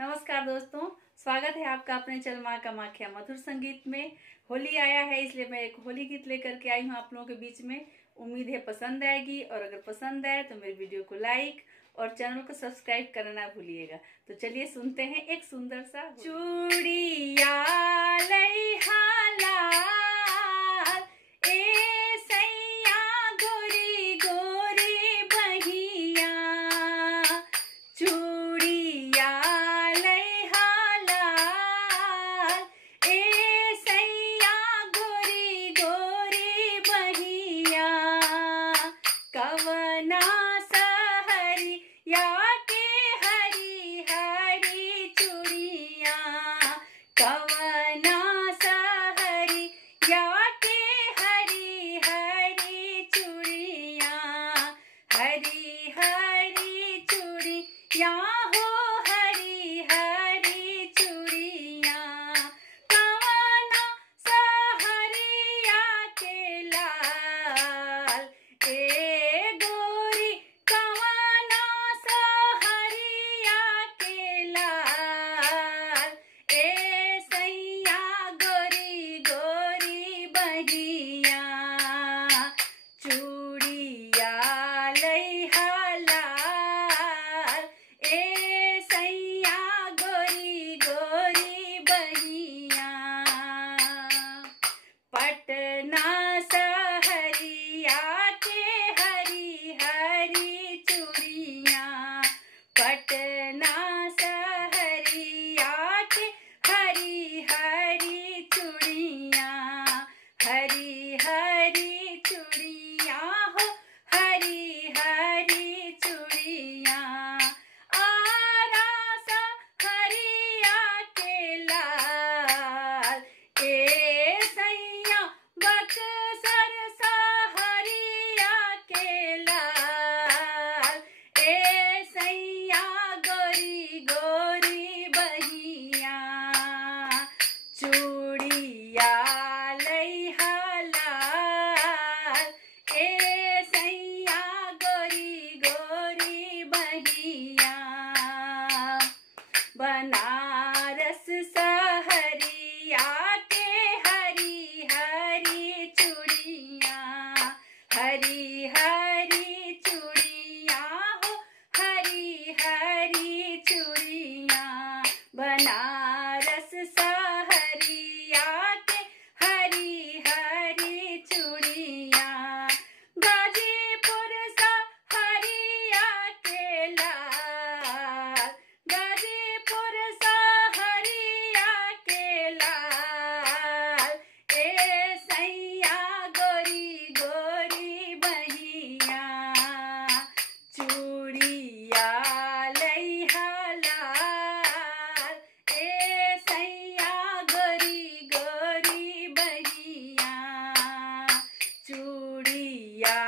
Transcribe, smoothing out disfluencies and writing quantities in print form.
नमस्कार दोस्तों, स्वागत है आपका अपने चैनल माँ कामाख्या मधुर संगीत में। होली आया है इसलिए मैं एक होली गीत लेकर के आई हूँ आप लोगों के बीच में। उम्मीद है पसंद आएगी और अगर पसंद आए तो मेरी वीडियो को लाइक और चैनल को सब्सक्राइब करना ना भूलिएगा। तो चलिए सुनते हैं एक सुंदर सा चूड़िया कवना सहरिया के हरी हरी चूड़िया, कवना सहरिया के हरी हरी चूड़िया, हरी हरी चूड़िया हो हरी हरी चूड़िया, कवना सहरिया के लाल ए गोरी, कवना सहरिया के लाल ए सैया गोरी गोरी बहिया, चूड़िया लइहा लाल ए सैया गोरी गोरी बहिया, पटना सहरिया के हरी हरी चूड़िया, पटना सहरिया के हरी हरी चूड़िया, हरी हरी चूड़िया हो हरी हरी चूड़िया, आरा सहरिया के लाल ए सैया बक्सर सहरिया के लाल ए सैया गोरी गोरी बहिया, चूड़िया लइहा लाल ए सैया गोरी गोरी बहिया, बनारस सहरिया के हरी हरी चूड़िया, हरी हरी चूड़िया हो हरी हरी चूड़िया, बनारस सहरिया के हरी हरी चूड़िया, गाजीपुर सहरिया के लाल, गाजीपुर सहरिया के लाल ए सैया गोरी गोरी बहिया, चूड़िया लइहा लाल ए सैया गोरी गोरी बहिया, चूड़िया